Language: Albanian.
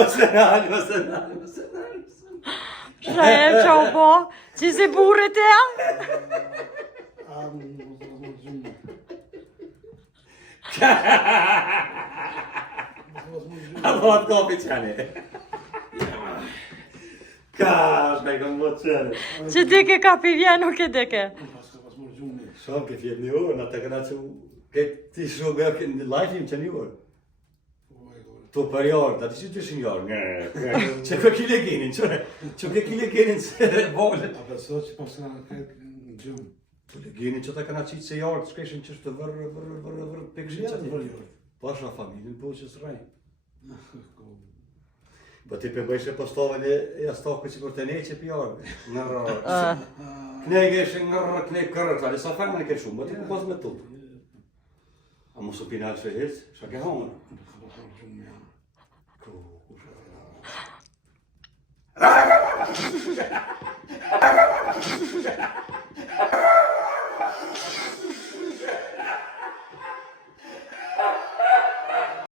Shë qa po, që si burit e ja? Allora kopi qani. Ka, shmejkën më të qani. Që dike ka pivja nuk e dike. Shumë ke fjetë një orë, në të këna që ti shumë në live-im që një orë. Tu për jarë, da ti që të shumë jarë. Që ke kile genin, që ke kile genin se volet. A përso që pas nga këtë në gjumë. Tu le genin që të këna qitë se jarë, të shkeshin që shtë vërë, pekëshin që ti. Po është në familjen, po që së rajnë. Po ti për bëjshë postovën e jastakë që për të ne që pjarë. Nërë. Knej geshë nërë, knej kërë, tali sa femën e ke shumë, po ti për pas me tutë. A mos u pinalë që hecë, shka ke hongër. Ku,